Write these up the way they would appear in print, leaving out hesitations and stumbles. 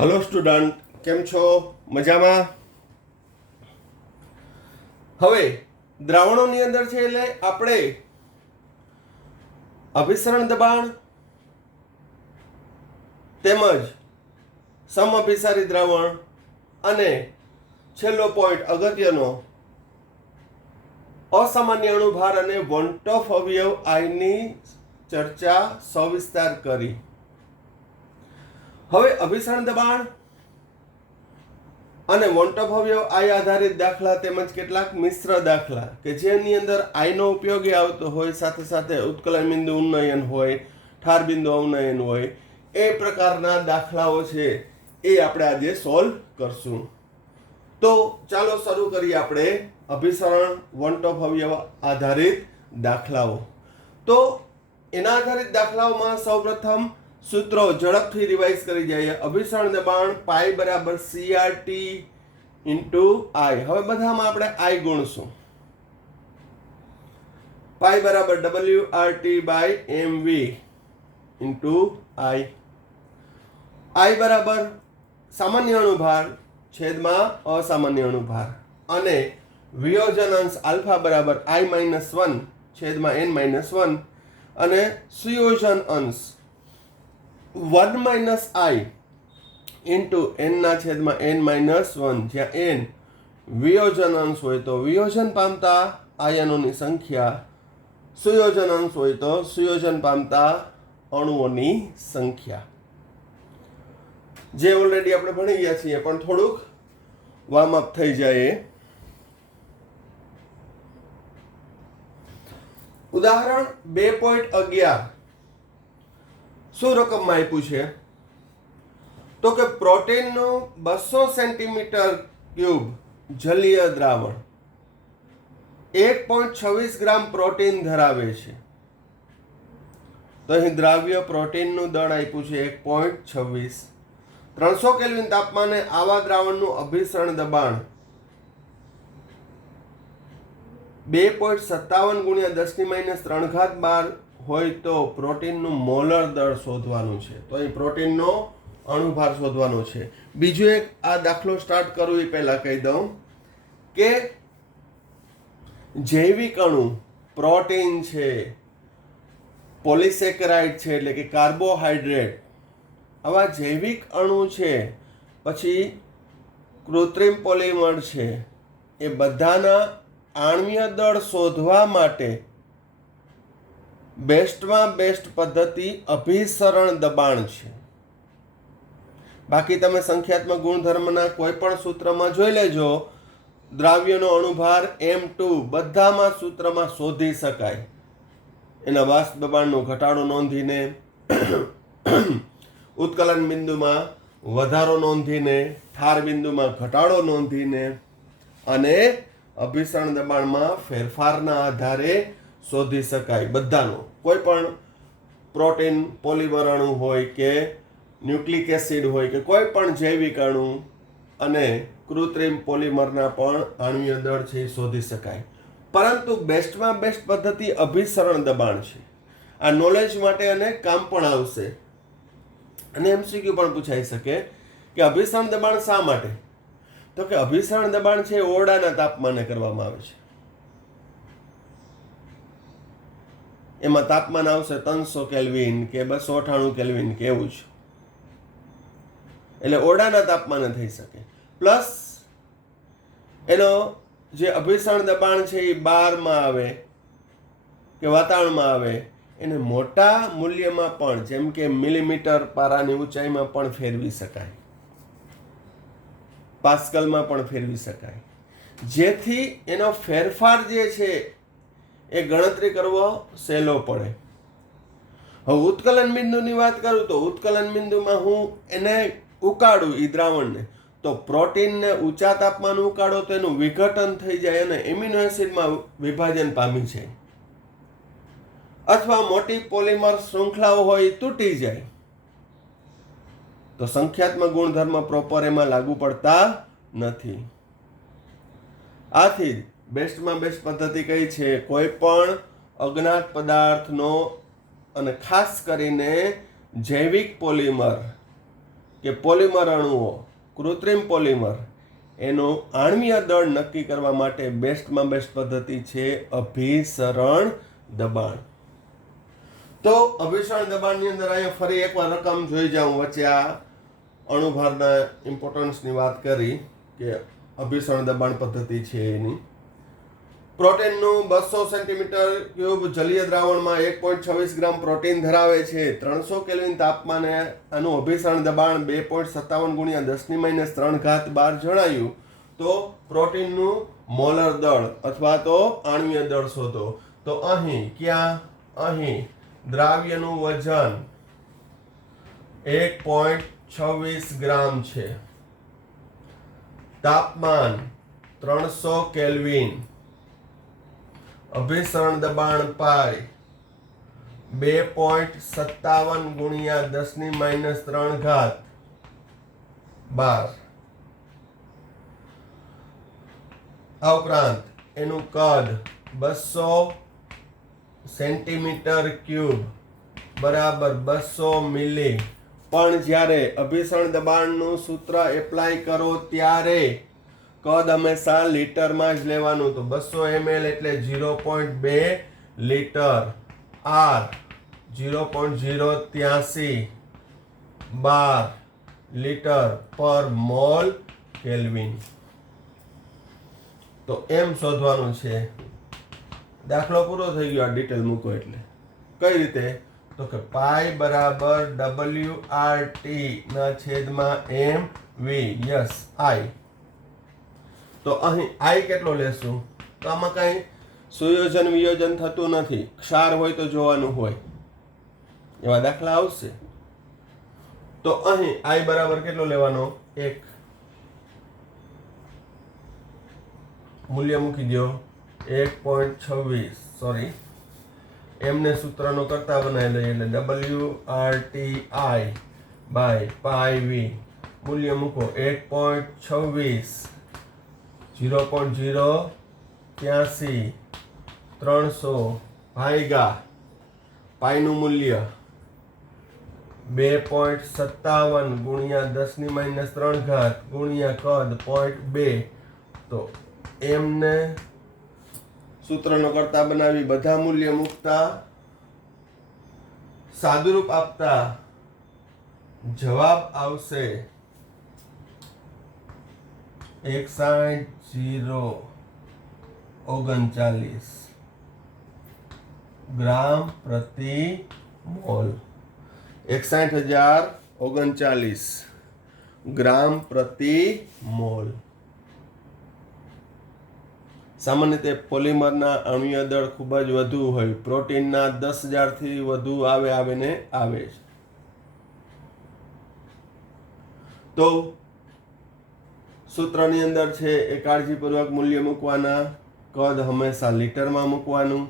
Hello student, કેમ છો? મજામાં? હવે દ્રાવણોની અંદર છે એટલે આપણે અભિસરણ દબાણ તેમજ સમઅભિસારી દ્રાવણ અને છેલ્લો પોઈન્ટ અગત્યનો અસામાન્ય અણુભાર અને વોન ઓફ અવયવ આઈની ચર્ચા સવિસ્તાર કરી. હવે અભિસરણ દબાણ અને વોન ઓફ અવયવ આઈ આધારિત દાખલા તેમજ કેટલાક મિશ્ર દાખલા કે જેની અંદર આઈનો ઉપયોગી આવતો હોય, સાથે સાથે ઉત્કલન બિંદુ ઉન્નયન હોય, ઠાર બિંદુ અવનયન હોય, એ પ્રકારના દાખલાઓ છે એ આપણે આજે સોલ્વ કરશું. તો ચાલો શરૂ કરીએ આપણે અભિસરણ વોન ઓફ અવયવ આધારિત દાખલાઓ. તો એના આધારિત દાખલાઓમાં સૌપ્રથમ સૂત્રો ઝડપથી રિવાઇઝ કરી જઈએ. અભિસરણ દબાણ પાઈ બરાબર CRT ઇન્ટુ આઈ. હવે બધામાં આપણે આઈ ગુણશું. પાઈ બરાબર WRT by MV into I. I બરાબર સામાન્ય અણુભાર છેદમાં અસામાન્ય અણુભાર અને વિયોજન અંશ આલ્ફા બરાબર I-1 છેદમાં N-1 અને સુયોજન અંશ 1 - I ઇન્ટુ N ના છેદમાં N-1, જ્યાં N વિયોજન અંશ હોય તો વિયોજન પામતા આયનોની સંખ્યા, સુયોજન અંશ હોય તો સુયોજન પામતા અણુઓની સંખ્યા. જે ઓલરેડી આપણે ભણી ગયા છીએ, પણ થોડુંક વાર્મ અપ થઈ જાય. ઉદાહરણ 2.11 શું રકમમાં આપ્યું છે? તો કે પ્રોટીનનું 200 સેન્ટીમીટર ક્યુબ જલીય દ્રાવણ 1.26 ગ્રામ પ્રોટીન ધરાવે છે. તો અહીં દ્રાવ્ય પ્રોટીનનું દળ આપ્યું છે 1.26. 300 કેલ્વિન તાપમાને આવા દ્રાવણનું અભિસરણ દબાણ 2.57 × 10⁻³ હોય તો પ્રોટીનનું મોલર દળ શોધવાનું છે. તો અહીં પ્રોટીનનો અણુભાર શોધવાનો છે. બીજું એક આ દાખલો સ્ટાર્ટ કરું એ પહેલા કહી દઉં કે જૈવિક અણુ પ્રોટીન છે, પોલિસેકેરાઇડ છે એટલે કે કાર્બોહાઈડ્રેટ, આવા જૈવિક અણુ છે, પછી કૃત્રિમ પોલિમર છે, એ બધાના આણ્વીય દળ શોધવા માટે બેસ્ટમાં બેસ્ટ પદ્ધતિ અભિસરણ દબાણ છે. બાકી તમે સંખ્યાત્મક ગુણધર્મના કોઈ પણ સૂત્રમાં જોઈ લેજો, દ્રાવ્યનો અણુભાર M2 બધામાં સૂત્રમાં શોધી શકાય. એના બાષ્પ દબાણનો ઘટાડો નોંધીને, ઉત્કલન બિંદુમાં વધારો નોંધીને, ઠાર બિંદુમાં ઘટાડો નોંધીને અને અભિસરણ દબાણમાં ફેરફારના આધારે શોધી શકાય. બધાનો કોઈ પણ પ્રોટીન પોલિમર અણુ હોય કે ન્યુક્લિક એસિડ હોય કે કોઈ પણ જૈવિક અણુ અને કૃત્રિમ પોલિમરના પણ આણ્વીય દળ છે એ શોધી શકાય. પરંતુ બેસ્ટમાં બેસ્ટ પદ્ધતિ અભિસરણ દબાણ છે. આ નોલેજ માટે અને કામ પણ આવશે. અને MCQ પણ પૂછાઈ શકે કે અભિસરણ દબાણ શા માટે? તો કે અભિસરણ દબાણ છે ઓરડાના તાપમાને કરવામાં આવે છે. એમાં તાપમાન આવશે 300 કેલ્વિન કે 298 કેલ્વિન કે એવું જ. એટલે ઓરડાના તાપમાને થઈ શકે. પ્લસ એનો જે અભિસરણ દબાણ છે એ બારમાં આવે કે વાતાવરણમાં આવે, એને મોટા મૂલ્યમાં પણ, જેમ કે મિલીમીટર પારાની ઊંચાઈમાં પણ ફેરવી શકાય, પાસ્કલમાં પણ ફેરવી શકાય, જેથી એનો ફેરફાર જે છે એ ગણતરી કરવો સહેલો પડે. હવે ઉત્કલન બિંદુની વાત કરું તો ઉત્કલન બિંદુમાં હું એને ઉકાળું એ દ્રાવણને, તો પ્રોટીનને ઊંચા તાપમાન ઉકાળો તો એનું વિઘટન થઈ જાય અને એમિનો એસિડમાં વિભાજન પામી જાય, અથવા મોટી પોલિમર શૃંખલાઓ હોય એ તૂટી જાય. તો સંખ્યાત્મક ગુણધર્મ પ્રોપર એમાં લાગુ પડતા નથી. આથી બેસ્ટમાં બેસ્ટ પદ્ધતિ કઈ છે? કોઈ પણ અજ્ઞાત પદાર્થનો અને ખાસ કરીને જૈવિક પોલિમર કે પોલિમર અણુઓ, કૃત્રિમ પોલિમર, એનું આણ્વીય દળ નક્કી કરવા માટે બેસ્ટમાં બેસ્ટ પદ્ધતિ છે અભિસરણ દબાણ. તો અભિસરણ દબાણની અંદર અહીંયા ફરી એકવાર રકમ જોઈ જાઉં. વચ્ચે આ અણુભારના ઇમ્પોર્ટન્સની વાત કરી કે અભિસરણ દબાણ પદ્ધતિ છે એની. પ્રોટીનનું 200 સેન્ટીમીટર ક્યુબ જલીય દ્રાવણમાં 1.26 ગ્રામ પ્રોટીન ધરાવે છે. 300 કેલ્વિન તાપમાને આનું અભિસરણ દબાણ 2.57 ગુણ્યા 10 - 3 બાર જણાયું. તો પ્રોટીનનું મોલર દળ અથવા તો આણ્વીય દળ શોધો. તો અહીં અહીં દ્રાવ્યનું વજન 1.26 ગ્રામ છે. તાપમાન 300 કેલ્વિન. અભિસરણ દબાણ પાય 2.57 ગુણ્યા 10 - 3 બાર. આ ઉપરાંત એનું કદ 200 સેન્ટીમીટર ક્યુબ બરાબર 200 મિલી. પણ જ્યારે અભિસરણ દબાણનું સૂત્ર એપ્લાય કરો ત્યારે કદ હંમેશા લીટરમાં જ લેવાનું. તો 200 ml એટલે 0.2 લીટર. R 0.083 બાર લીટર પર મોલ કેલ્વિન. તો એમ શોધવાનું છે. દાખલો પૂરો થઈ ગયો. આ ડિટેલ મૂકો એટલે કઈ રીતે? તો કે પાઈ બરાબર WRT ના છેદમાં MV. Yes, I. તો અહીં I કેટલો લેશું? તો આમાં કઈ સુયોજન વિયોજન થતું નથી. ક્ષાર હોય તો જોવાનું હોય, એવા દાખલા આવશે. તો અહીં I બરાબર કેટલો લેવાનો? 1. મૂલ્ય મૂકી દો 1.26. સોરી, એમને સૂત્રનો કરતા બનાવી લઈએ એટલે WRTI બાય પાઈ V. મૂલ્ય મૂકો 1.26, 0.083, 300 ભાગ્યા પાઈનું મૂલ્ય 2.57 ગુણ્યા 10 - 3 ગુણ્યા કદ 0.2. તો એમને સૂત્રનો કરતા બનાવી બધા મૂલ્ય મૂકતા સાદુરૂપ આપતા જવાબ આવશે 61,039 ગ્રામ પ્રતિ મોલ. 61,039 ગ્રામ પ્રતિ મોલ. સામાન્ય રીતે પોલિમરના અણુય દળ ખૂબ જ વધુ હોય. પ્રોટીનના 10,000 થી વધુ આવે છે. તો સૂત્રની અંદર છે એ કાળજીપૂર્વક મૂલ્ય મૂકવાના. કદ હંમેશા લીટરમાં મૂકવાનું.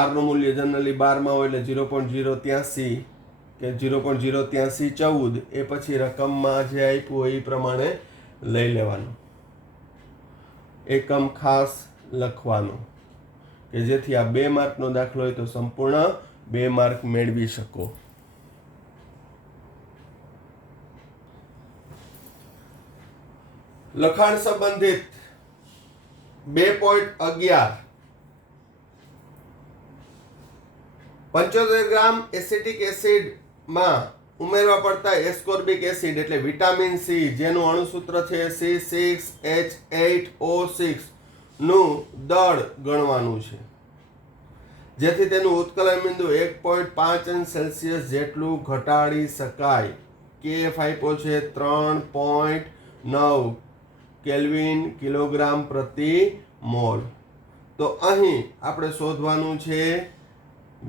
આરનું મૂલ્ય જનરલી 12 હોય એટલે 0.083 કે 0.08314. એ પછી રકમમાં જે આપ્યું હોય એ પ્રમાણે લઈ લેવાનું. એકમ ખાસ લખવાનું કે જેથી આ 2 માર્કનો દાખલો હોય તો સંપૂર્ણ 2 માર્ક મેળવી શકો. લખાણ સંબંધિત 2.11 75 ગ્રામ એસિટિક એસિડમાં ઉમેરવા પડતા એસ્કોર્બિક એસિડ એટલે વિટામિન સી, જેનું અણુસૂત્ર છે C6H8O6 નું દળ ગણવાનું છે, જેથી તેનું ઉત્કલન બિંદુ 1.5 અંશ સેલ્સિયસ જેટલું ઘટાડી શકાય. KF આપ્યો છે 3.9 કેલ્વિન કિલોગ્રામ પ્રતિ મોલ. તો અહીં આપણે શોધવાનું છે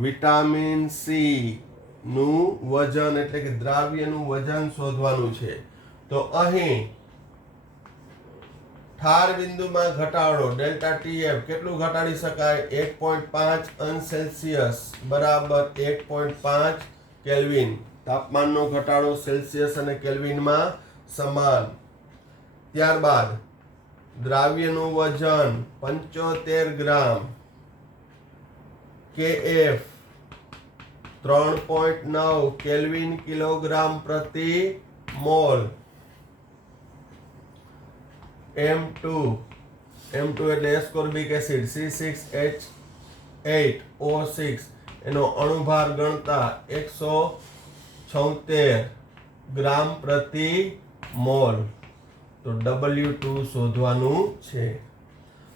વિટામિન સી નું વજન એટલે કે દ્રાવ્યનું વજન શોધવાનું છે. તો અહીં ઠાર બિંદુમાં ઘટાડો ડેલ્ટા TF કેટલું ઘટાડી શકાય? 1.5 અંશ સેલ્સિયસ બરાબર 1.5 કેલ્વિન. તાપમાનનો ઘટાડો સેલ્સિયસ અને કેલ્વિનમાં સમાન. ત્યારબાદ દ્રાવ્યનું વજન 75 ગ્રામ. KF 3.9 કેલ્વિન કિલોગ્રામ પ્રતિ મોલ. M2 એટલે એસ્કોર્બિક એસિડ C6H8O6 એનો અણુભાર ગણતા 176 ગ્રામ પ્રતિ મોલ. તો W2 શોધવાનું છે.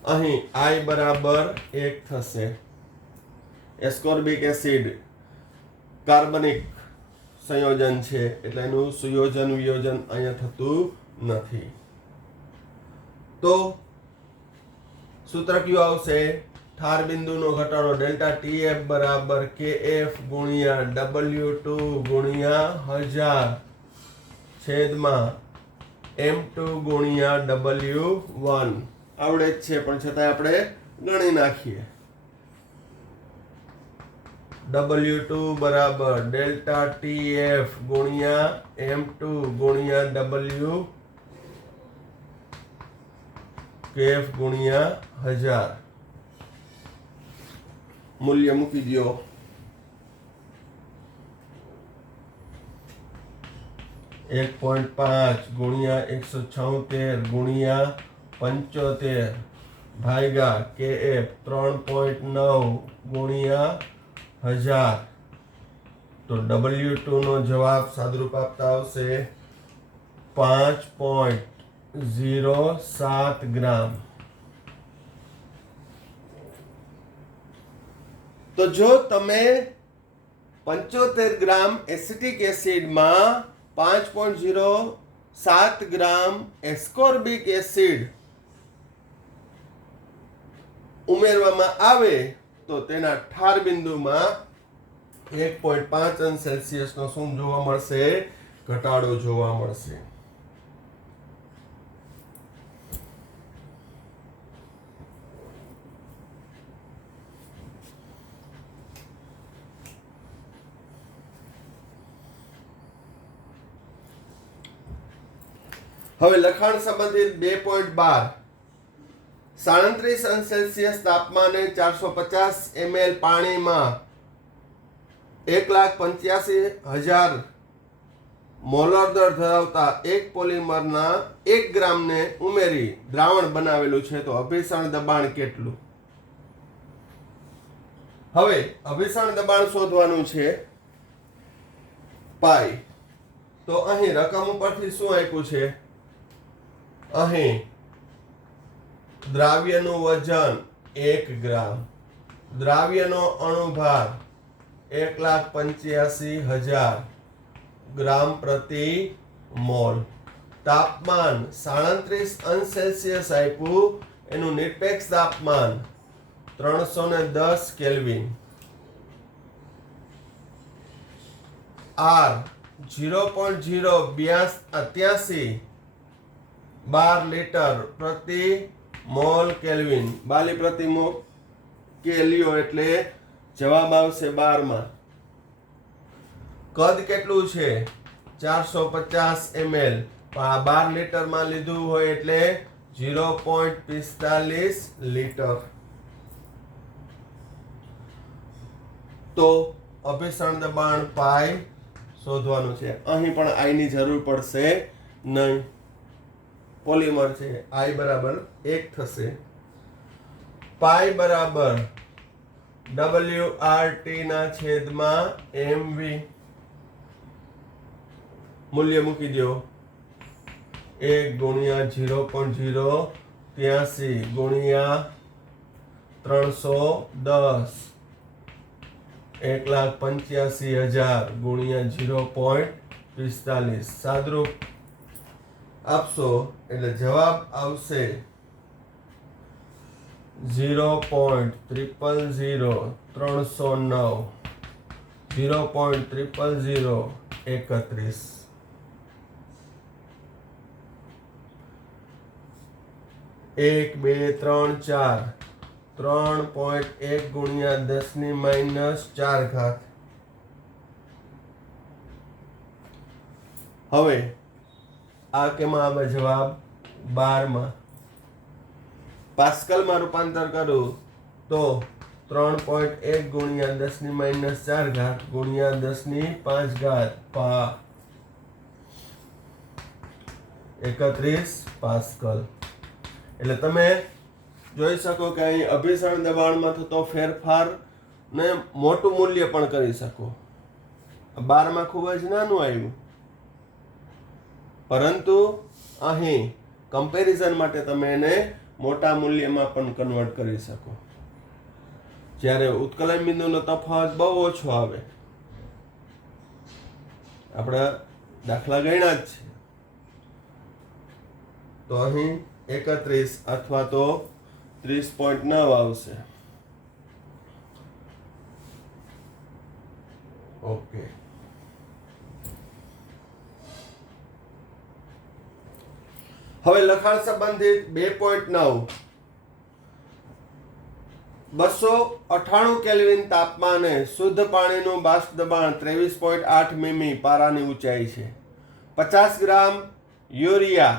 અહીં I બરાબર 1 થશે. એસ્કોર્બિક એસિડ કાર્બનિક સંયોજન છે એટલે એનું સુયોજન વિયોજન અહીંયા થતું નથી. તો સૂત્ર કયું આવશે? ઠાર બિંદુનો ઘટાડો ડેલ્ટા TF બરાબર KF ગુણ્યા W2 ગુણ્યા 1000 છેદમાં M2 ગુણ્યા W1. આવડે જ છે પણ છતાં આપણે ગણી નાખીએ. W2 બરાબર ડેલ્ટા TF ગુણ્યા M2 ગુણ્યા W KF ગુણ્યા 1000. મૂલ્ય મૂકી દો. એક 1.5 ગુણ્યા 176 ગુણ્યા 75 ભાગ્યા KF 3.9 ગુણ્યા 1000. તો W2 નો જવાબ સાદુરૂપ આપતા આવશે 5.07 ગ્રામ. તો જો તમે 75 ગ્રામ એસિટિક એસિડમાં 5.07 ગ્રામ એસ્કોર્બિક એસિડ ઉમેરવામાં આવે તો તેના ઠાર બિંદુમાં 1.5 અંશ સેલ્સિયસનો શું જોવા મળશે? ઘટાડો જોવા મળશે. હવે લખાણ સંબંધિત 2.12 37 અંશ સેલ્સિયસ તાપમાને 450 ml પાણીમાં 1,85,000 મોલર દર ધરાવતા એક પોલિમરના 1 ગ્રામને ઉમેરી દ્રાવણ બનાવેલું છે તો અભિસરણ દબાણ કેટલું? હવે અભિસરણ દબાણ શોધવાનું છે પાઈ. તો અહીં રકમ ઉપરથી શું આપ્યું છે? અહીં દ્રાવ્યનું વજન 1 ગ્રામ, દ્રાવ્યનો અણુભાર 1,85,000 ગ્રામ પ્રતિ મોલ, તાપમાન 37 અંશ સેલ્સિયસ આપ્યું, એનું નિરપેક્ષ તાપમાન 310 કેલ્વિન, R 0.083 12 લીટર પ્રતિ મોલ કેલ્વિન. બાલી પ્રતિ મોલ કેલ્વિયો એટલે જવાબ આવશે 12 માં. કદ કેટલું છે? 450 ml. આ 12 લીટરમાં લીધું હોય એટલે 0.45 લીટર. તો અભિસરણ દબાણ પાઈ શોધવાનું છે. અહીં પણ I ની જરૂર પડશે નહીં. પોલિમર છે, I બરાબર 1 થશે. પાઈ બરાબર WRT ના છેદમાં MV. મૂલ્ય મૂકી દો. 1 ગુણ્યા 0.083 ગુણ્યા 310 1,85,000 ગુણ્યા 0.45. સાદરૂપ આપશો એટલે જવાબ આવશે 0.0000309 0.00031. 1 2 3 4 3.1 ગુણ્યા 10⁻⁴. હવે આ કેમાં આવે જવાબ? 12 માં. પાસ્કલમાં રૂપાંતર કરું તો 3.1 ગુણ્યા 10⁻⁴ ગુણ્યા 10⁵ પા 31 પાસ્કલ. એટલે તમે જોઈ શકો કે અહીં અભિસરણ દબાણમાં થતો ફેરફાર ને મોટું મૂલ્ય પણ કરી શકો. 12 ખૂબ જ નાનું આવ્યું, પરંતુ અહીં કમ્પેરિઝન માટે તમે એને મોટા મૂલ્યમાં પણ કન્વર્ટ કરી શકો. જ્યારે ઉત્કલન બિંદુનો તફાવત બહુ ઓછો આવે, આપણે દાખલા ગણ્યા જ છે, તો અહીં 31 અથવા તો 30.9 આવશે. ઓકે, હવે લખાણ સંબંધિત 2.9 298 કેલ્વિન તાપમાને શુદ્ધ પાણીનું બાષ્પ દબાણ 23.8 મીમી પારાની ઊંચાઈ છે. 50 ગ્રામ યુરિયા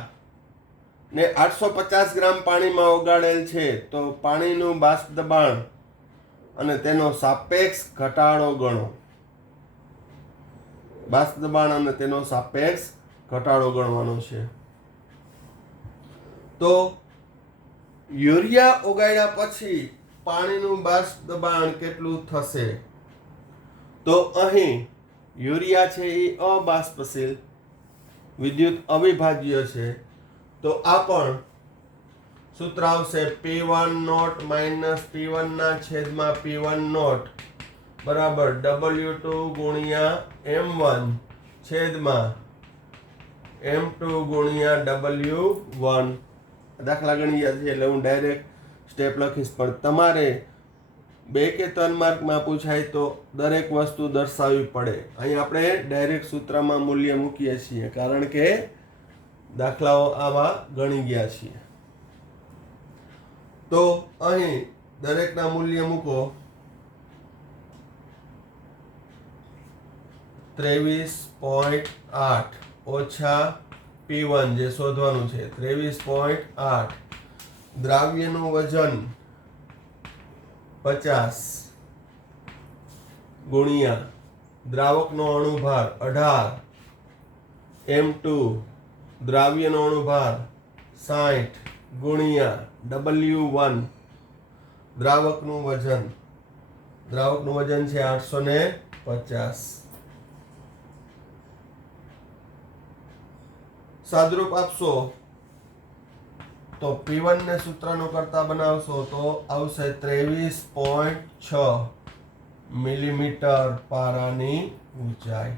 ને 850 ગ્રામ પાણીમાં ઓગાળેલ છે, તો પાણીનું બાષ્પ દબાણ અને તેનો સાપેક્ષ ઘટાડો ગણો. બાષ્પ દબાણ અને તેનો સાપેક્ષ ઘટાડો ગણવાનો છે. તો યુરિયા ઓગાળ્યા પછી પાણીનું બાષ્પ દબાણ કેટલું થશે? તો અહીં યુરિયા છે એ અબાષ્પશીલ વિદ્યુત અવિભાજ્ય છે, તો આ પણ સૂત્ર આવશે P1 નોટ માઇનસ P1 ના છેદમાં P1 નોટ બરાબર W2 ગુણ્યા M1 છેદમાં M2 ગુણ્યા W1. દાખલા ગણી ગયા છે એટલે હું ડાયરેક્ટ સ્ટેપ લખીશ, પણ તમારે 2 કે 3 માર્કમાં પૂછાય તો દરેક વસ્તુ દર્શાવવી પડે. અહીં આપણે ડાયરેક્ટ સૂત્રમાં મૂલ્ય મૂકીએ છીએ, કારણ કે દાખલાઓ આવા ગણી ગયા છીએ. તો અહીં દરેકના મૂલ્ય મૂકો. 23.8 ઓછા P1 જે શોધવાનું છે 23.8, દ્રાવ્યનું વજન 50 ગુણ્યા દ્રાવકનો અણુભાર 18, M2 દ્રાવ્યનો અણુભાર 60 ગુણ્યા W1 દ્રાવકનું વજન છે 850. સાદરૂપ આપશો તો P1 ને સૂત્રનો કરતા બનાવશો તો આવશે 23.6 મિલીમીટર પારાની ઊંચાઈ.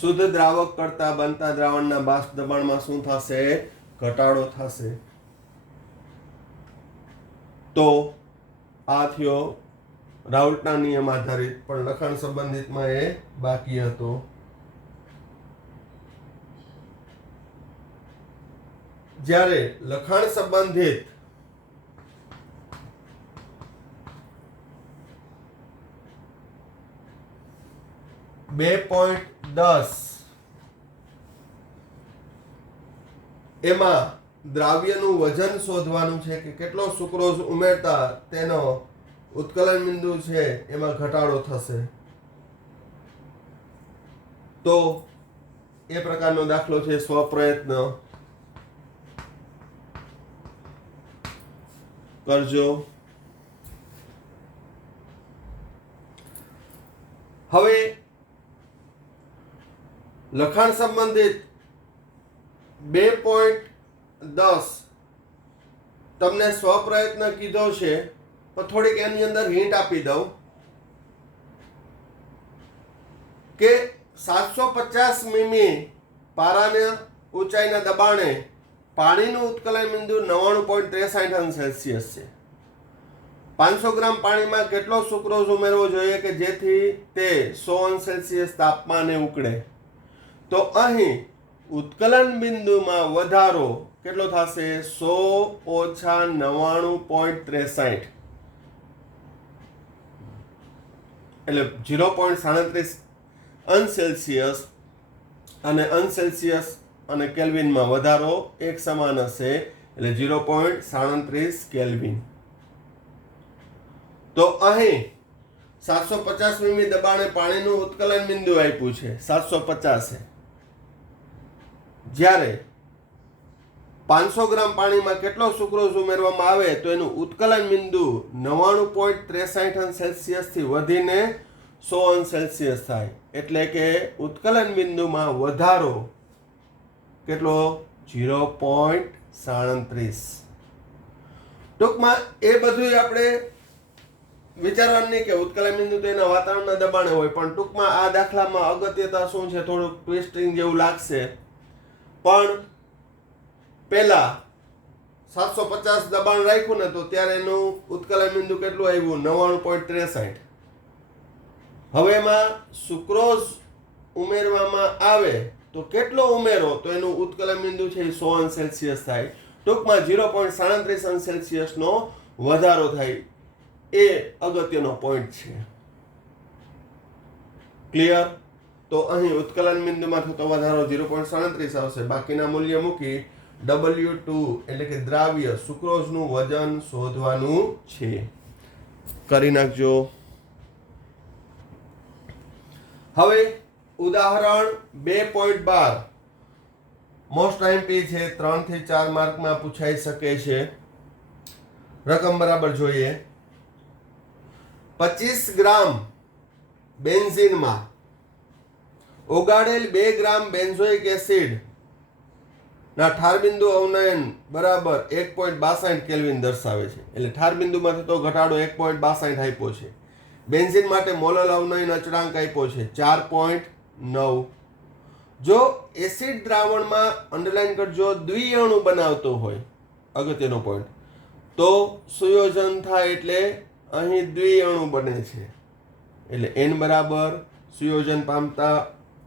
શુદ્ધ દ્રાવક કરતા બનતા દ્રાવણના બાષ્પ દબાણમાં શું થશે? ઘટાડો થશે. તો આ થયો રાઉલ્ટના નિયમ આધારિત, પણ લખાણ સંબંધિતમાં એ બાકી હતો. જ્યારે લખાણ સંબંધિત બે એમાં દ્રાવ્યનું વજન શોધવાનું છે કે કેટલો સુક્રોઝ ઉમેરતા તેનો ઉત્કલન બિંદુ છે એમાં ઘટાડો થશે. તો એ પ્રકારનો દાખલો છે. સ્વપ્રયત્ન કરજો. હવે લખાણ સંબંધિત 2.10 તમને સ્વપ્રયત્ન કીધો છે, પણ થોડીક એની અંદર હિન્ટ આપી દઉં કે 750 મીમી પારાના ઊંચાઈના દબાણે પાણીનું ઉત્કલન બિંદુ 99.63 અંશ સેલ્સિયસ છે. 500 ગ્રામ પાણીમાં કેટલો સુક્રોઝ ઉમેરવો જોઈએ કે જેથી તે 100 અંશ સેલ્સિયસ તાપમાને ઉકળે? તો અહીં ઉત્કલન બિંદુમાં વધારો કેટલો થશે? 100 ઓછા 99.63 એટલે 0.37 અંશ સેલ્સિયસ, અને અંશ સેલ્સિયસ અને કેલ્વિનમાં વધારો એક સમાન હશે એટલે 0.37 કેલ્વિન. તો અહીં 750 મીમી દબાણે પાણીનું ઉત્કલન બિંદુ આપ્યું છે 750. જ્યારે 500 ગ્રામ પાણીમાં કેટલો સુક્રોઝ ઉમેરવામાં આવે તો એનું ઉત્કલન બિંદુ 99.63 અંશ સેલ્સિયસ થી વધીને 100 અંશ સેલ્સિયસ થાય. એટલે કે ઉત્કલન બિંદુમાં વધારો કેટલો 0.37. ટૂંકમાં એ બધું આપણે વિચારવાનું નહીં કે ઉત્કલન બિંદુ તો એના વાતાવરણના દબાણે હોય, પણ ટૂંકમાં આ દાખલામાં અગત્યતા શું છે, થોડુંક ટ્વિસ્ટિંગ જેવું લાગશે, પણ પહેલા 750 દબાણ રાખ્યું ને તો ત્યારે એનું ઉત્કલન બિંદુ કેટલું આવ્યું 99.63. હવે એમાં સુક્રોઝ ઉમેરવામાં આવે તો કેટલો ઉમેરો તો એનું ઉત્કલન બિંદુ છે 100 અંશ સેલ્સિયસ થાય. ટૂંકમાં 0.37 અંશ સેલ્સિયસનો વધારો થાય. એ અગત્યનો પોઈન્ટ છે. ક્લિયર? તો અહીં ઉત્કલન બિંદુમાં થતો વધારો 0.37 આવશે. બાકીના મૂલ્ય મૂકી W2 એટલે કે દ્રાવ્ય સુક્રોઝનું વજન શોધવાનું છે. કરી નાખજો. હવે ઉદાહરણ 2.12 મોસ્ટ આઈએમપી છે, 3 થી 4 માર્કમાં પૂછાઈ શકે છે. રકમ બરાબર જોઈએ. 25 ગ્રામ બેન્ઝીનમાં ઓગાળેલ 2 ગ્રામ બેન્ઝોઇક એસિડ ના ઠાર બિંદુ અવનયન બરાબર 1.62 કેલ્વિન દર્શાવે છે. એટલે ઠાર બિંદુમાં થતો ઘટાડો 1.62 આપ્યો છે. બેન્ઝીન માટે મોલર અવનયન અચળાંક આપ્યો છે 4.9. જો એસિડ દ્રાવણમાં અંડરલાઈન કરજો દ્વિઅણુ બનાવતો હોય, અગત્યનો પોઈન્ટ, તો સુયોજન થાય એટલે અહીં દ્વિઅણુ બને છે. એટલે n બરાબર સુયોજન પામતા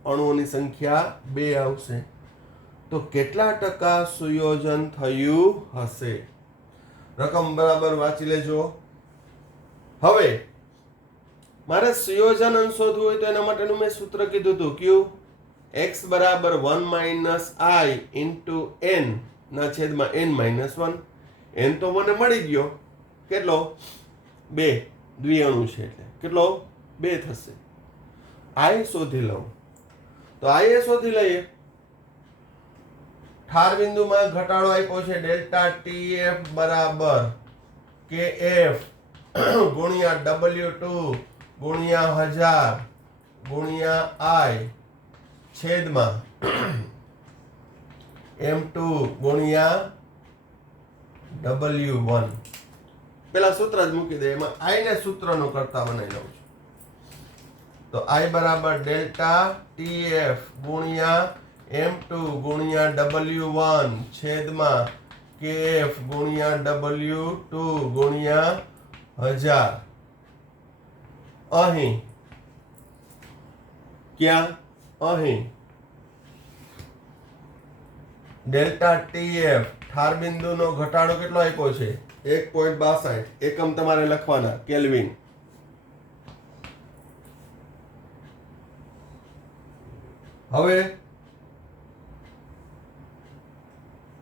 અણુઓની સંખ્યા 2 આવશે. તો કેટલા ટકા સુયોજન થયું હશે? રકમ બરાબર વાંચી લેજો. હવે મારે સુયોજન અંશ શોધવું હોય તો એના માટેનું મેં સૂત્ર કીધું હતું, ક્યુ x બરાબર 1 - i ઇન્ટુ n ના છેદમાં n - 1. n તો મને મળી ગયો, કેટલો 2, દ્વિઅણુ છે એટલે કેટલો 2 થશે. i શોધી લઉં તો i એ શોધી લઈએ. ઠાર બિંદુમાં ઘટાડો આપ્યો છે ડેલ્ટા TF બરાબર KF ગુણ્યા W2 ગુણ્યા 1000 ગુણ્યા I છેદમાં M2 ગુણ્યા W1. પેલા સૂત્ર જ મૂકી દે, એમાં I ને સૂત્રનો કરતા બનાવી લઉં છું. તો I બરાબર ડેલ્ટા TF ગુણ્યા M2 ગુણ્યા W1 છેદમાં KF ગુણ્યા W2 ગુણ્યા 1000. અહીં ક્યાં? અહીં ડેલ્ટા TF ઠાર બિંદુનો ઘટાડો કેટલો આપ્યો છે 1.62. એકમ તમારે લખવાના કેલ્વિન. હવે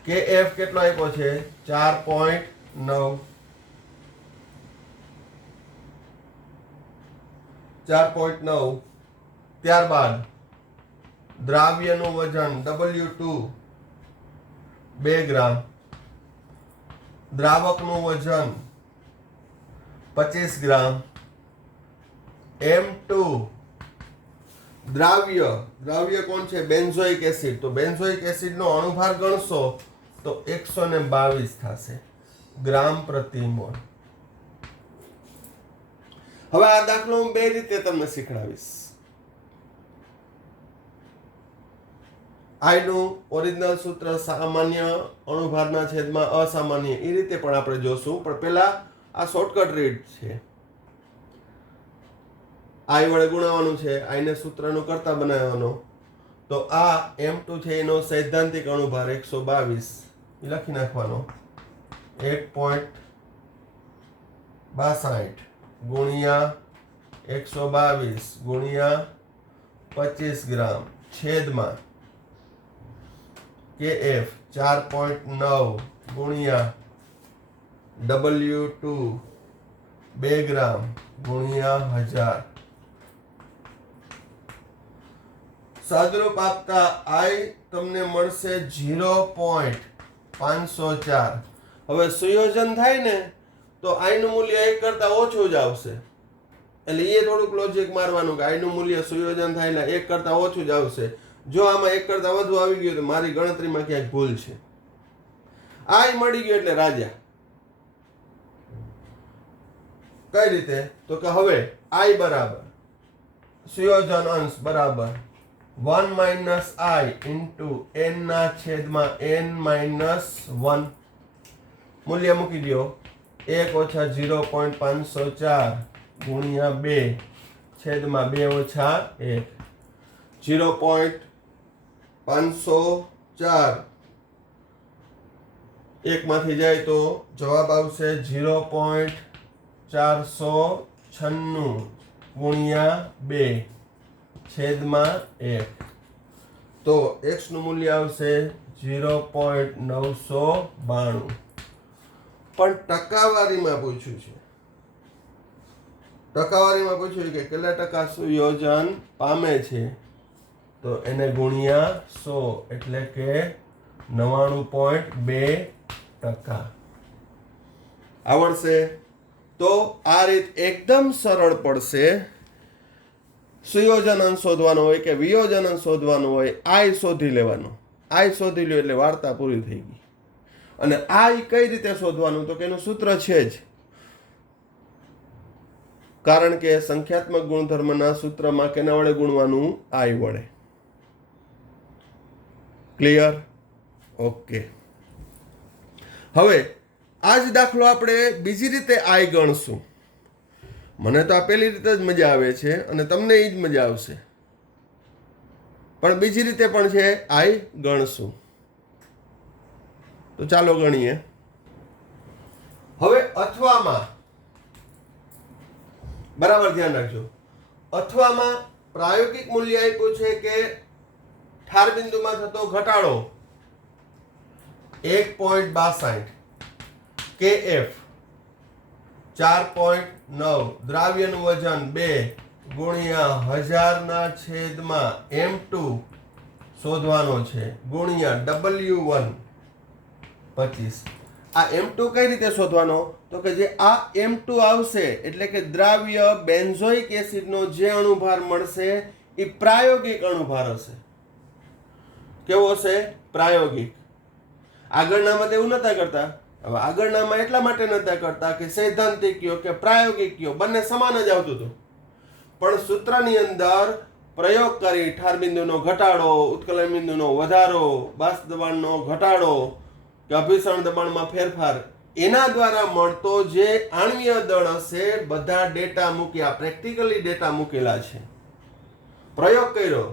KF કેટલો આપ્યો છે 4.9. 4.9. ત્યારબાદ દ્રાવ્યનું વજન W2 2 ગ્રામ, દ્રાવકનું વજન 25 ગ્રામ, M2 દ્રાવ્ય કોણ છે? Benzoic acid. તો બેન્ઝોઇક એસિડનો અણુભાર ગણશો તો 122 થશે ગ્રામ પ્રતિ મોલ. હવે આ દાખલો હું 2 રીતે તમને શીખડાવીશ. I નું ઓરિજિનલ સૂત્ર સામાન્ય અણુભારના છેદમાં અસામાન્ય, એ રીતે પણ આપણે જોશું, પણ પહેલા આ શોર્ટકટ રીત છે. I વડે ગુણાવવાનું છે, I ને સૂત્રનું કરતા બનાવવાનો. તો આ M2 છે એનો સૈદ્ધાંતિક અણુભાર 122 લખી નાખવાનો. 1.62 ગુણ્યા 122 ગુણ્યા 25 ગ્રામ છેદમાં KF 4.9 ગુણ્યા W2 2 ગ્રામ ગુણ્યા 1000 સાદરૂપ આપતા I તમને મળશે 0.504. હવે સુયોજન થાય ને તો I નું મૂલ્ય 1 કરતા ઓછું જ આવશે. એટલે એ થોડુંક લોજિક મારવાનું કે I નું મૂલ્ય સુયોજન થાય એટલે 1 કરતા ઓછું જ આવશે. જો આમાં 1 કરતા વધુ આવી ગયું તો મારી ગણતરીમાં ક્યાંક ભૂલ છે. I મળી ગયો એટલે રાજા. કઈ રીતે? તો કે હવે I બરાબર સુયોજન અંશ બરાબર 1 માઇનસ I ઇન્ટુ n ના છેદમાં n માઇનસ 1. મૂલ્ય મૂકી દો 1 ઓછા 0.504 ગુણ્યા 2 છેદમાં 2 ઓછા 1. 0.504 1 માંથી જાય તો જવાબ આવશે 0.496 ગુણ્યા 2 છેદમાં 1. તો x નું મૂલ્ય આવશે 0.992. પણ ટકાવારીમાં પૂછ્યું છે. ટકાવારીમાં પૂછ્યું કે કેટલા ટકા સુયોજન પામે છે તો એને ગુણ્યા 100 એટલે કે 99.2%. આવડશે તો આ રીત એકદમ સરળ પડશે. સુયોજન અંશ શોધવાનો હોય કે વિયોજન અંશ શોધવાનું હોય I શોધી લેવાનો. I શોધી લ્યો એટલે વાર્તા પૂરી થઈ ગઈ. અને I કઈ રીતે શોધવાનું તો કે એનું સૂત્ર છે જ. કારણ કે સંખ્યાત્મક ગુણધર્મના સૂત્રમાં કેના વડે ગુણવાનું? I વડે. ક્લિયર? ઓકે. હવે આ જ દાખલો આપણે બીજી રીતે I ગણશું. મને તો આ પહેલી રીતે જ મજા આવે છે અને તમને એ જ મજા આવશે. પણ બીજી રીતે પણ છે I ગણશું. તો ચાલો ગણીએ. હવે અથવામાં બરાબર ધ્યાન રાખજો. અથવામાં પ્રાયોગિક મૂલ્ય આપ્યું છે કે ઠાર બિંદુમાં થતો ઘટાડો 1.62 kF 4.9 દ્રાવ્યનું વજન 2 ગુણ્યા 1000 ના છેદમાં m2 શોધવાનો છે ગુણ્યા W1 25. આ m2 કઈ રીતે શોધવાનો તો કે જે આ m2 આવશે એટલે કે દ્રાવ્ય બેન્ઝોઇક એસિડનો જે અણુભાર મળશે એ પ્રાયોગિક અણુભાર હશે. કેવો હશે? પ્રાયોગિક. આગળનામાં એવું નતા કરતા. હવે આગળનામાં એટલા માટે નતા કરતા કે સૈદ્ધાંતિક કયો કે પ્રાયોગિક કયો બંને સમાન જ આવતું હતું. પણ સૂત્રની અંદર પ્રયોગ કરી ઠાર બિંદુનો ઘટાડો, ઉત્કલન બિંદુનો વધારો, બાષ્પ દબાણનો ઘટાડો કે અભિસરણ દબાણમાં ફેરફાર એના દ્વારા મળતો જે આણ્વીય દળ હશે બધા ડેટા મૂક્યા, પ્રેક્ટિકલી ડેટા મૂકેલા છે. પ્રયોગ કર્યો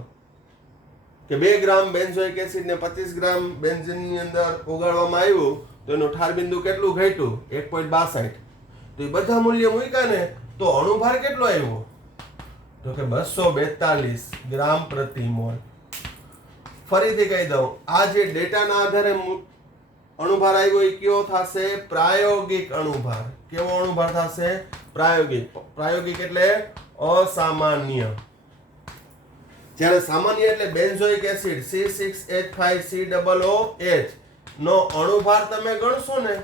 કે 2 ગ્રામ બેન્ઝોઇક એસિડ ને 25 ગ્રામ બેન્ઝીનની અંદર ઓગાળવામાં આવ્યું તો એનું ઠાર બિંદુ કેટલું ઘટ્યું? 1.62. તો એ બધા મૂલ્ય મૂક્યા ને તો અણુભાર કેટલો આવ્યો? તો કે 242 ગ્રામ પ્રતિ મોલ. ફરીથી કહી દઉં, આ જે ડેટાના આધારે અણુભાર આવ્યો એ કયો થશે? પ્રાયોગિક અણુભાર. કેવો અણુભાર થશે? પ્રાયોગિક. પ્રાયોગિક એટલે અસામાન્ય. જ્યારે સામાન્ય એટલે બેન્ઝોઇક એસિડ C6H5COOH નો અણુભાર તમે ગણશો ને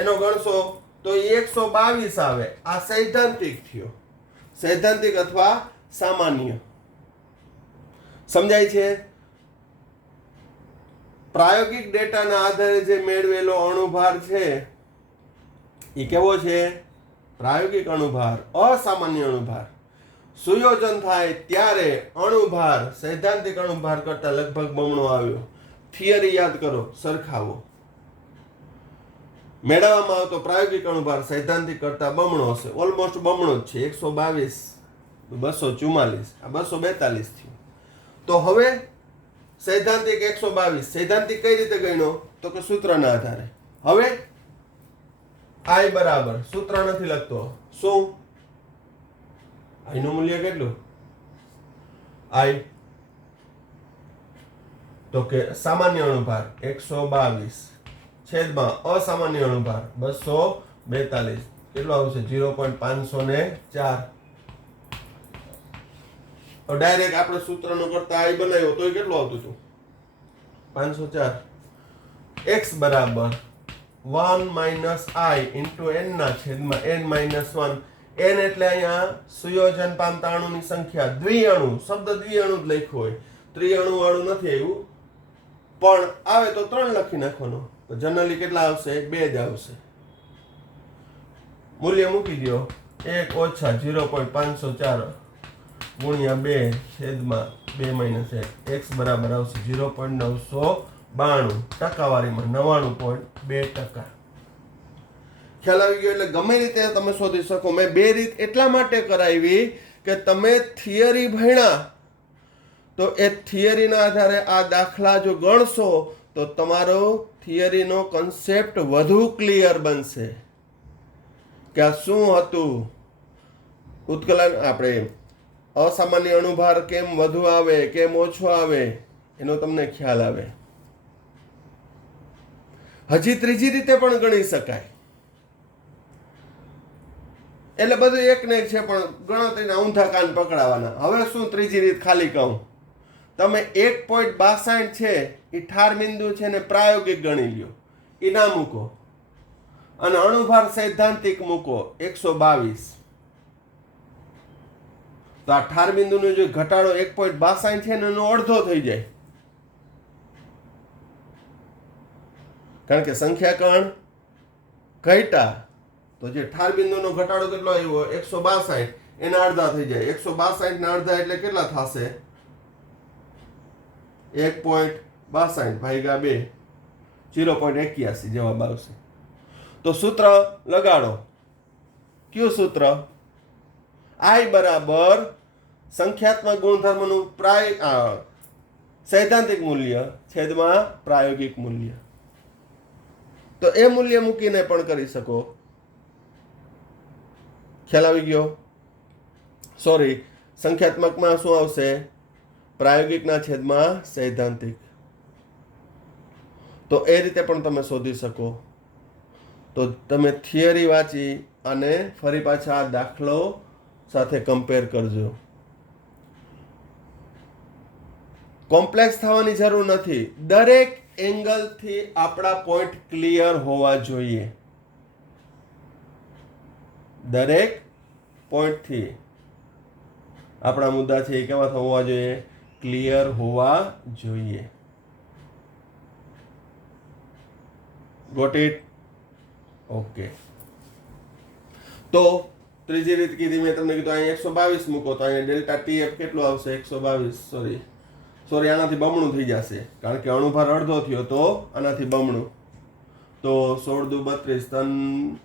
એનો ગણશો તો 122 આવે. આ સૈદ્ધાંતિક થયો. સૈદ્ધાંતિક અથવા સામાન્ય. સમજાય છે? પ્રાયોગિક ડેટાના આધારે જે મેળવેલો અણુભાર છે એ કેવો છે? પ્રાયોગિક અણુભાર, અસામાન્ય અણુભાર. સુયોજન થાય ત્યારે અણુભાર સૈદ્ધાંતિક અણુભાર કરતા લગભગ બમણો આવ્યો. થિયરી યાદ કરો, સરખાવો. મેળવવામાં આવતો પ્રાયોગિક અણુભાર સૈદ્ધાંતિક કરતા બમણો હશે. ઓલમોસ્ટ બમણો જ છે. 122 244 આ 242 થયું. તો હવે સૈદ્ધાંતિક 122. સૈદ્ધાંતિક કઈ રીતે ગણ્યો તો કે સૂત્રના આધારે. હવે I બરાબર સૂત્ર નથી લખતો. શું? I નું મૂલ્ય કેટલું? I તો કે સામાન્ય અણુભાર 122 છેદમાં અસામાન્ય અણુભાર 242. કેટલો આવશે 0.504. તો ડાયરેક્ટ આપણે સૂત્રનો કરતા i બનાવ્યો તોય કેટલું આવતું હતું 504. x બરાબર 1 - i * n ના છેદમાં n - 1. n એટલે અહીંયા સુયોજન પામતા અણુની સંખ્યા, દ્વિઅણુ, શબ્દ દ્વિઅણુ જ લખ્યો હોય, ત્રિઅણુ વાળું નથી આવ્યું, પણ આવે તો 3 લખી નાખવાનું. તો જનરલી કેટલા આવશે? 2 જ આવશે. મૂલ્ય મૂકી દો 1 ઓછા 0.504 ગુણ્યા 2 છેદમાં 2 - 1. x બરાબર આવશે 0.992. ટકાવારીમાં 99.2%. ખ્યાલ આવી ગયો? એટલે ગમે રીતે તમે શોધી શકો. મેં 2 રીત એટલા માટે કરાવી કે તમે થિયરી ભણ્યા તો એ થિયરીના આધારે આ દાખલા જો ગણશો તો તમારો થિયરીનો કન્સેપ્ટ વધુ ક્લિયર બનશે કે આ શું હતું. ઉત્કલન આપણે અસામાન્ય અણુભાર કેમ વધુ આવે કેમ ઓછો આવે એનો તમને ખ્યાલ આવે. હજી ત્રીજી રીતે પણ ગણી શકાય. એટલે બધું એક ને એક છે, પણ ગણતરીના ઊંધા કાન પકડાવાના. હવે શું ત્રીજી રીત ખાલી કહું. તમે 1.62 છે એ ઠાર બિંદુ છે ને પ્રાયોગિક ગણી લ્યો, એ ના મૂકો, અને અણુભાર સૈદ્ધાંતિક મૂકો 122. તો આ ઠાર બિંદુનો જો ઘટાડો 1.62 છે ને એનો અડધો થઈ જાય, કારણ કે સંખ્યા કણ ઘટ્યા. તો જે ઠાર બિંદુનો ઘટાડો કેટલો આવ્યો 162, એના અડધા થઈ જાય. 162 ના અડધા એટલે કેટલા થશે? 1.62 ભાગ્યા 2, 0.81 જવાબ આવશે. તો સૂત્ર લગાડો. કયું સૂત્ર? i બરાબર સંખ્યાત્મક ગુણધર્મનું સૈદ્ધાંતિક મૂલ્ય છેદમાં પ્રાયોગિક મૂલ્ય. તો એ મૂલ્ય મૂકીને પણ કરી શકો. ખ્યાલ આવી ગયો? સોરી, સંખ્યાત્મકમાં શું આવશે? પ્રાયોગિકના છેદમાં સૈદ્ધાંતિક. તો એ રીતે પણ તમે શોધી શકો. તો તમે થિયરી વાંચી અને ફરી પાછા આ દાખલો સાથે કમ્પેર કરજો. કોમ્પ્લેક્સ થવાની જરૂર નથી. દરેક એંગલથી આપણા પોઈન્ટ ક્લિયર હોવા જોઈએ. દરેક પોઈન્ટથી આપણા મુદ્દા છે એ કેવા હોવા જોઈએ? ક્લિયર હોવા જોઈએ. Got it? ઓકે. તો ત્રીજી રીત કીધી મેં તમને, કીધું અહીંયા 122 મૂકો તો અહીંયા ડેલ્ટા TF કેટલું આવશે? 122. સોરી આનાથી બમણું થઈ જશે, કારણ કે અણુભાર અડધો થયો તો આનાથી બમણું. તો 16 દુ 32,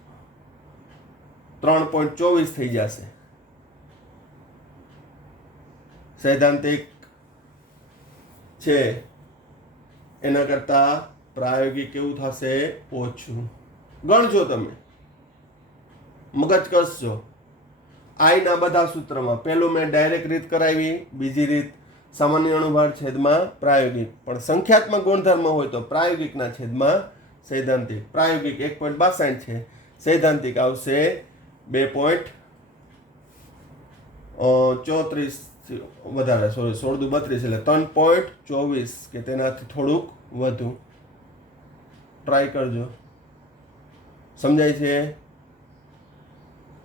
3.24 થઈ જશે. સૈદ્ધાંતિક છે એના કરતા પ્રાયોગિક કેવું થશે? ઓછું. ગણજો તમે, મગજ કસજો. i ના બધા સૂત્રમાં પહેલું મેં ડાયરેક્ટ રીત કરાવી, બીજી રીત સામાન્ય અણુભાર છેદમાં પ્રાયોગિક. પણ સંખ્યાત્મક ગુણધર્મ હોય તો પ્રાયોગિકના છેદમાં સૈદ્ધાંતિક. પ્રાયોગિક 1.62 છે, સૈદ્ધાંતિક આવશે 2.34 વધારે, સોરી 16 દુ 32 એટલે 3.24 કે તેનાથી થોડુંક વધુ. ટ્રાય કરજો. સમજાય છે?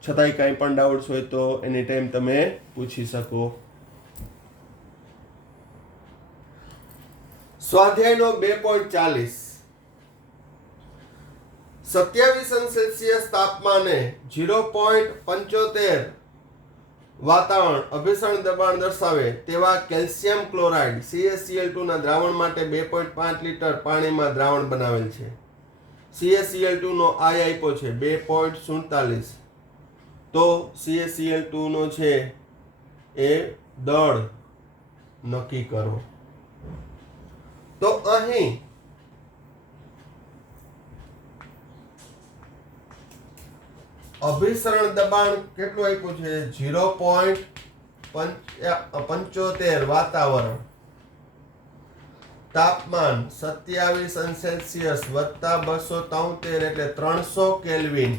છતાંય કાંઈ પણ ડાઉટ્સ હોય તો એની ટાઈમ તમે પૂછી શકો. સ્વાધ્યાયનો 2.40. 27 °C તાપમાને 0.75 વાતાવરણ અભિસરણ દબાણ દર્શાવે તેવા કેલ્શિયમ ક્લોરાઇડ CaCl2 ના દ્રાવણ માટે 2.5 લિટર પાણીમાં દ્રાવણ બનાવેલ છે. CaCl2 નો I આપ્યો છે 2.47. તો CaCl2 નો છે એ દળ નક્કી કરો. તો અહીં અભિસરણ દબાણ કેટલું આપ્યું છે? 0.75 વાતાવરણ, તાપમાન 27 °C વત્તા 273 એટલે 300 કેલ્વિન.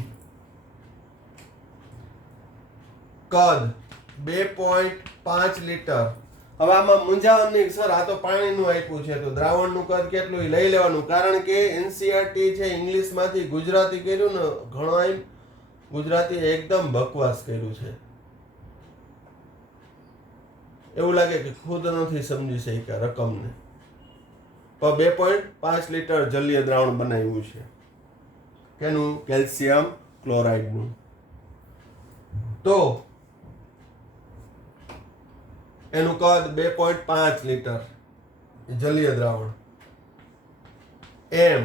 કદ 2.5 લીટર. હવે આમાં મૂંઝાવવાની સર આ તો પાણીનું આપ્યું છે તો દ્રાવણનું કદ કેટલું એ લઈ લેવાનું, કારણ કે એનસીઆરટી છે ઇંગ્લિશમાંથી ગુજરાતી કર્યું ને ઘણો ગુજરાતી એકદમ બકવાસ કર્યું છે, એવું લાગે કે ખુદ નથી સમજી શક્યા રકમને. તો 2.5 લીટર જલીય દ્રાવણ બનાવ્યું છે કેનું? કેલ્શિયમ ક્લોરાઇડનું. તો એનું કદ 2.5 લીટર જલીય દ્રાવણ. એમ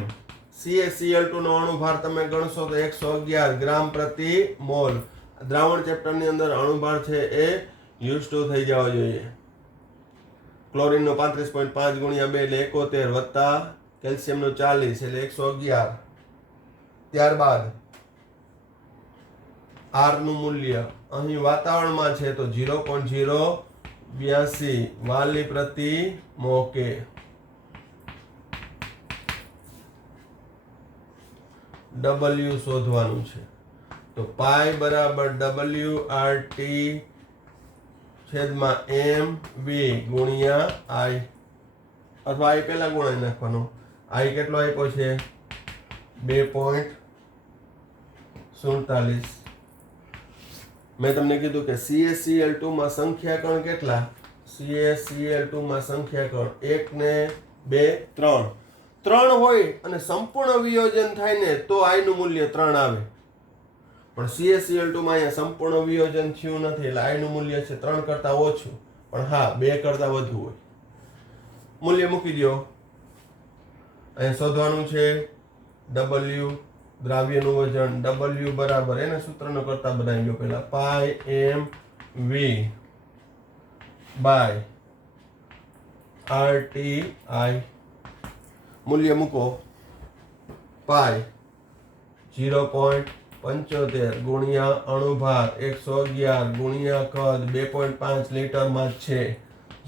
CaCl2 નો અણુભાર તમે ગણશો તો 111 ગ્રામ પ્રતિ મોલ. દ્રાવણ ચેપ્ટરની અંદર અણુભાર છે એ યુઝ ટુ થઈ જવા જોઈએ. ક્લોરીનનો 35.5 ગુણ્યા 2 એટલે 71 વત્તા કેલ્શિયમનો 40 એટલે 111. ત્યારબાદ R નું મૂલ્ય અહીં વાતાવરણમાં છે તો 0.082 વાલી પ્રતિ મોકે. W શોધવાનું છે તો પાઈ બરાબર WRT છેદમાં MV ગુણ્યા I, અથવા I પહેલા ગુણાઈ નાખવાનો. I કેટલો આપ્યો છે? 2.47. મેં તમને કીધું કે CaCl2 માં સંખ્યા કણ કેટલા? CaCl2 માં સંખ્યા કણ 1 ને 2 3 3 હોય અને સંપૂર્ણ વિયોજન થાય ને તો I નું મૂલ્ય 3 આવે. પણ CaCl2 માં અહીંયા સંપૂર્ણ વિયોજન થયું નથી એટલે I નું મૂલ્ય છે 3 કરતા ઓછું, પણ હા 2 કરતા વધુ હોય. મૂલ્ય મૂકી દો. અહીંયા શોધવાનું છે W દ્રાવ્યનું વજન. W બરાબર એને સૂત્રનો કરતા બનાવી લો પહેલા, પાઈ MV બાય RTI. મૂલ્ય મૂકો. પાઈ 0.75 ગુણ્યા અણુભાર 111 ગુણ્યા કદ 2.5 લીટરમાં છે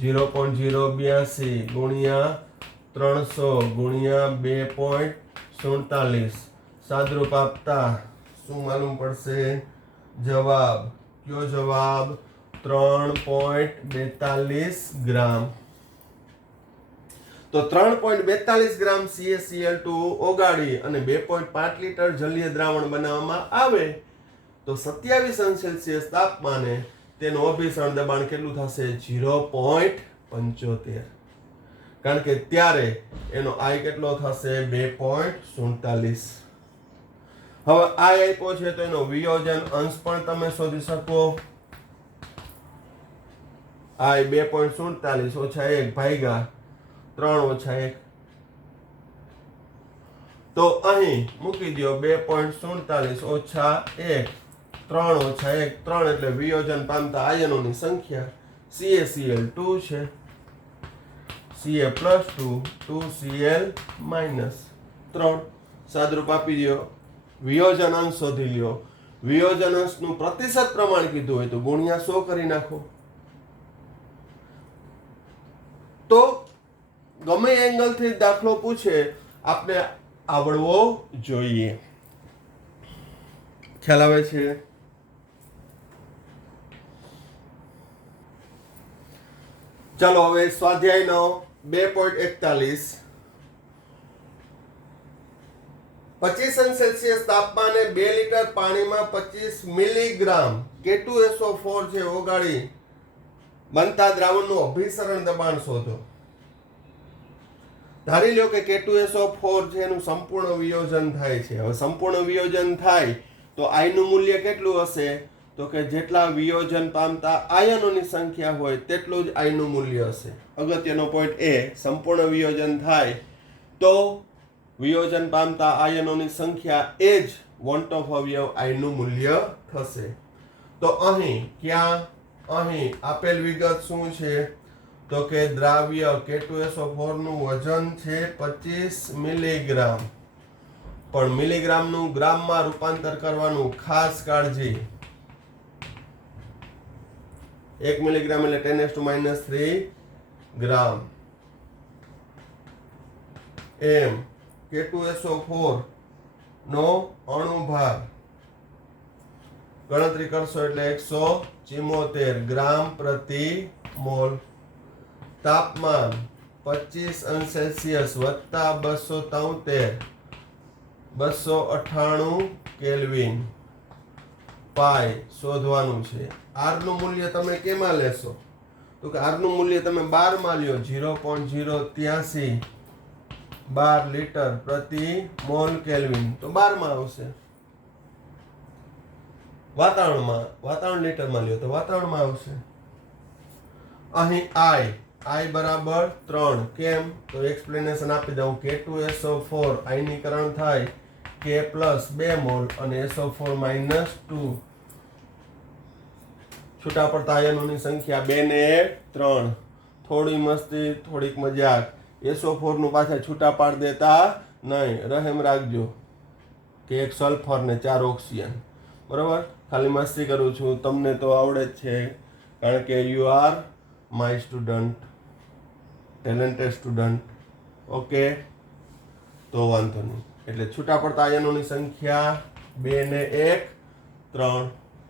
0.082 ગુણ્યા 300 ગુણ્યા 2.47. સાદરૂપ આપતા શું માલુમ પડશે? જવાબ. કયો જવાબ? 3.42 ગ્રામ. તો 3.42 ગ્રામ CaCl2 ઓગાળી અને 2.5 લીટર જલીય દ્રાવણ બનાવવામાં આવે તો 27°C તાપમાને તેનું અભિસરણ દબાણ કેટલું થશે? 0.75. કારણ કે ત્યારે એનો I કેટલો થશે? 2.47. હવે I આપ્યો છે તો એનો વિયોજન અંશ પણ તમે શોધી શકો. I 2.47 ઓછા 1 ભાગ્યા 3 ઓછા 1. તો અહીં મૂકી દો 2.47 ઓછા 1 3 ઓછા 1 3 એટલે વિયોજન પામતા આયનોની સંખ્યા CaCl2 છે. Ca plus 2 2Cl minus 3. સાદરૂપ આપી દો. વિયોજન અંશ શોધી લ્યો. વિયોજન અંશનું પ્રતિશત પ્રમાણ કીધું હોય તો ગુણ્યા 100 કરી નાખો. તો ગમે એંગલથી દાખલો પૂછે આપણે આવડવો જોઈએ. ખ્યાલ આવે છે? ચાલો હવે સ્વાધ્યાયનો 2.41. 25°C તાપમાને 2 લીટર પાણીમાં 25 મિલીગ્રામ K2SO4 છે ઓગાળી બનતા દ્રાવણનું અભિસરણ દબાણ શોધો. ધારી લો કે K2SO4 છે એનું સંપૂર્ણ વિયોજન થાય છે. હવે સંપૂર્ણ વિયોજન થાય તો I નું મૂલ્ય કેટલું હશે? તો કે જેટલા વિયોજન પામતા આયનોની સંખ્યા હોય તેટલું જ I નું મૂલ્ય હશે. અગત્યનો પોઈન્ટ એ, સંપૂર્ણ વિયોજન થાય તો વિયોજન પામતા આયનોની સંખ્યા એ જ વોન્ટ ઓફ અવયવ I નું મૂલ્ય થશે. તો અહીં ક્યાં? અહીં આપેલ વિગત શું છે? તો કે દ્રાવ્ય K2SO4 નું વજન છે 25 મિલીગ્રામ. પણ મિલીગ્રામનું ગ્રામમાં રૂપાંતર કરવાનું, ખાસ કાળજી. 1 મિલીગ્રામ એટલે 10⁻³ ગ્રામ. એમ K2SO4 નો અણુભાર ગણતરી કરશો એટલે 174 ગ્રામ પ્રતિ મોલ. તાપમાન 25 અંશ સેલ્સિયસ વત્તા 298 કેલ્વિન. પાઈ શોધવાનું છે. આર નું મૂલ્ય તમે કેમાં લેશો? તો કે આર નું મૂલ્ય તમે 12 માં લ્યો. 0.083 12 લીટર પ્રતિ મોલ કેલ્વિન, તો 12 માં આવશે. વાતાવરણ લીટરમાં લ્યો તો વાતાવરણમાં આવશે. અહીં I બરાબર 3. કેમ? તો એક્સપ્લેનેશન આપી દઉં. K2SO4 આયનીકરણ થાય K પ્લસ 2 મોલ અને SO4 માઇનસ 2. છૂટા પડતા આયનોની સંખ્યા 2 ને 3. થોડી મસ્તી, થોડીક મજાક. SO4 નું પાછા છૂટા પાડ દેતા નહીં. રહેમ રાખજો કે એક સલ્ફર ને 4 ઓક્સિજન. બરાબર? ખાલી મસ્તી કરું છું, તમને તો આવડે જ છે, કારણ કે you are my student, talented student. Okay, તો વાંધો નહીં. એટલે છૂટા પડતા આયનોની સંખ્યા 2 ને 1 3,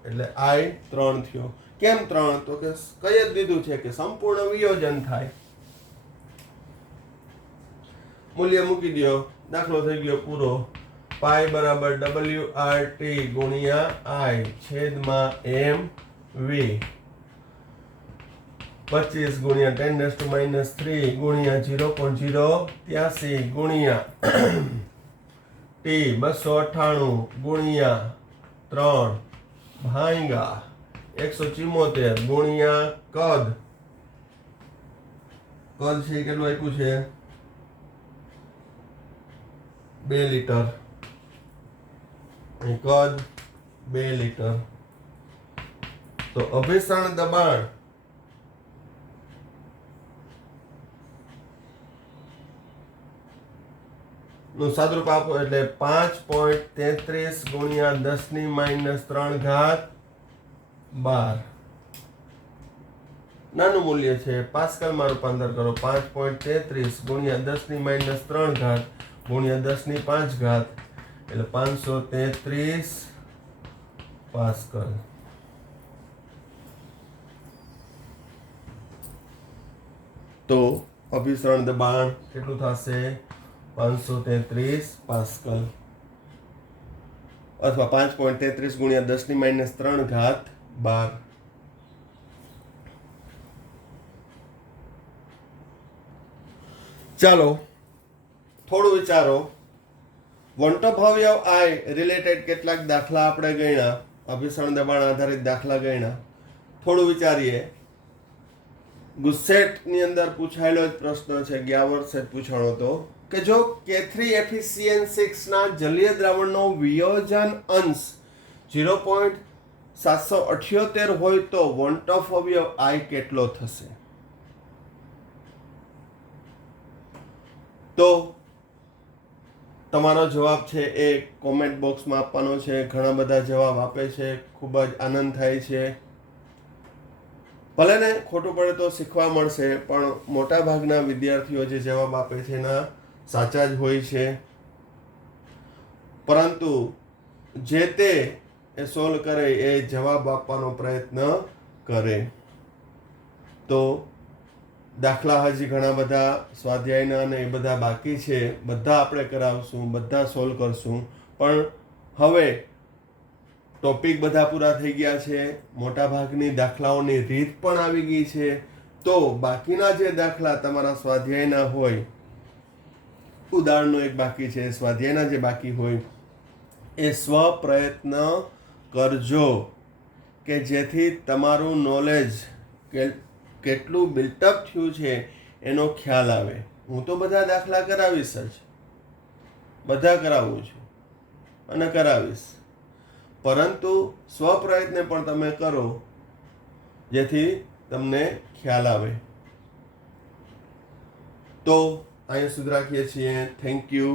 એટલે I 3 થયો. કેમ 3? તો કે કઈ જ દીધું છે કે સંપૂર્ણ વિયોજન થાય. મૂલ્ય મૂકી દો, દાખલો થઈ ગયો પૂરો. પાઈ બરાબર WRT ગુણ્યા I છેદમાં MV. 25 ગુણ્યા 10⁻³ ગુણ્યા 0.083 ગુણ્યા T 298 ગુણ્યા 3 ભાંગા 174 ગુણ્યા કદ છે કેટલું આપ્યું છે? 2 લીટર. કદ 2 લીટર. તો અભિસરણ દબાણ નું સાદુરૂપ આપો એટલે 5.33 ગુણ્યા 10⁻³ ઘાત 12. નાનું મૂલ્ય છે, પાસ્કલમાં રૂપાંતર કરો. 5.33 ગુણ્યા 10⁻³ ઘાત ગુણ્યા 10⁵ ઘાત એટલે 533 પાસ્કલ. તો અભિસરણ દબાણ કેટલું થશે? 533 પાસ્કલ, અથવા 5.33 ગુણ્યા 10⁻³ ઘાત 12. ચાલો થોડું વિચારો. વોન્ટ ઓફ અવયવ I રિલેટેડ કેટલાક દાખલા આપણે ગણ્યા, અભિસરણ દબાણ આધારિત દાખલા ગણ્યા. થોડું વિચારીએ. ગુસ્સેટ ની અંદર પૂછાયેલો જ પ્રશ્ન છે, ગયા વર્ષે જ પૂછાણો હતો કે જો K3FeCN6 ના જલીય દ્રાવણનો વિયોજન અંશ 0.778 હોય તો વોન્ટ ઓફ અવયવ I કેટલો થશે? તો તમારો જવાબ છે એ કોમેન્ટ બોક્સમાં આપવાનો છે. ઘણા બધા જવાબ આપે છે, ખૂબ જ આનંદ થાય છે. ભલે ને ખોટું પડે તો શીખવા મળશે, પણ મોટા ભાગના વિદ્યાર્થીઓ જે જવાબ આપે છે એના સાચા જ હોય છે. પરંતુ જે તે સોલ્વ કરે એ જવાબ આપવાનો પ્રયત્ન કરે. તો દાખલા હજી ઘણા બધા સ્વાધ્યાયના અને એ બધા બાકી છે, બધા આપણે કરાવશું, બધા સોલ્વ કરશું. પણ હવે ટોપિક બધા પૂરા થઈ ગયા છે, મોટા ભાગની દાખલાઓની રીત પણ આવી ગઈ છે. તો બાકીના જે દાખલા તમારા સ્વાધ્યાયના હોય, ઉદાહરણનો એક બાકી છે, સ્વાધ્યાયના જે બાકી હોય એ સ્વ પ્રયત્ન કરજો કે જેથી તમારું નોલેજ કેટલું બિલ્ટઅપ થયું છે એનો ખ્યાલ આવે. હું તો બધા દાખલા કરાવીશ જ, બધા કરાવું છું અને કરાવીશ, પરંતુ સ્વપ્રયત્ન પણ તમે કરો જેથી તમને ખ્યાલ આવે. તો અહીંયા સુધી રાખીએ છીએ. Thank you.